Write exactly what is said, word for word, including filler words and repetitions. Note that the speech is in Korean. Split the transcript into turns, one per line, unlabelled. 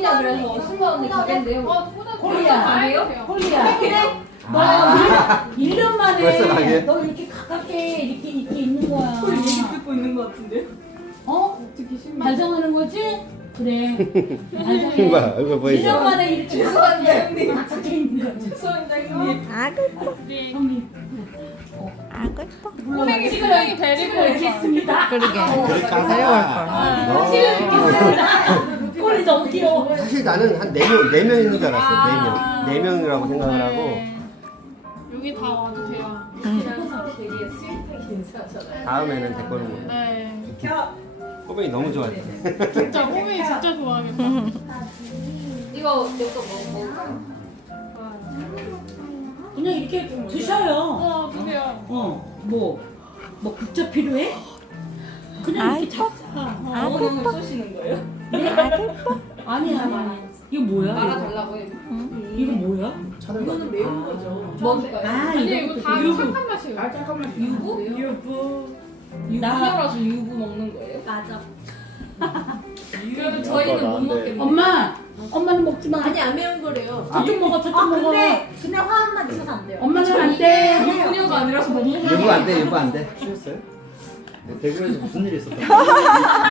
어디냐 그래서 신바 언니 가게인데요.
어,
콜리야.
가게요?
콜리야. 너
아.
일 년 만에
벌써 가게?
너 이렇게 가깝게 이렇게 이렇게 있는 거야.
콜리 얘기 듣고 있는 것 같은데.
어?
어떻게 신바?
반성하는 거지? 그래. 반성해.
이봐, 이거
일 년
보이죠?
만에 이렇게
죄송합니다 형님.
가깝게 있는 거지.
죄송합니다 형님.
형님.
아고 예뻐.
물론 찍으러 데리고 오겠습니다.
그러게.
그렇게 하자.
찍을
너.
오겠습니다. 꼴이 너무 귀여워.
사실 나는 한 네 명, 네 명인 줄 알았어. 네 명. 네 명이라고 생각을 하고.
여기 다 와도 돼요.
그냥 서로 되게 스윗하게 인사하잖아요.
다음에는 댓글로 뭐.
네.
꼬맹이 너무 좋아해.
진짜 호미 진짜 좋아하겠다.
이거 내거 먹어 먹을까요?
그냥 이렇게 드셔요.
어, 그래요.
어, 뭐, 뭐 국자 필요해? 그냥 이렇게
아이고.
잡사.
어머님을 쏘시는 거예요?
네? 아니야, 아니야. 이거 뭐야?
말아달라고 해.
이거 뭐야?
이거는 매운 거죠.
아,
뭔가요?
아니 이거 다
유부.
착한 맛이에요.
아 잠깐만 유부? 유부.
나-
유부녀라서 유부 먹는 거예요? 맞아. 그러면 저희는 못 먹겠네.
엄마, 엄마는 먹지 마.
아니 안 매운 거래요.
저쪽 먹어, 저쪽 먹어.
그냥 화한만 있어서 안 돼요.
엄마는 안 돼.
유부녀가 아니라서 못 먹는
유부 안 돼, 유부 안 돼.
쉬었어요? 네, 대구에서 무슨 일이 있었던 거예요?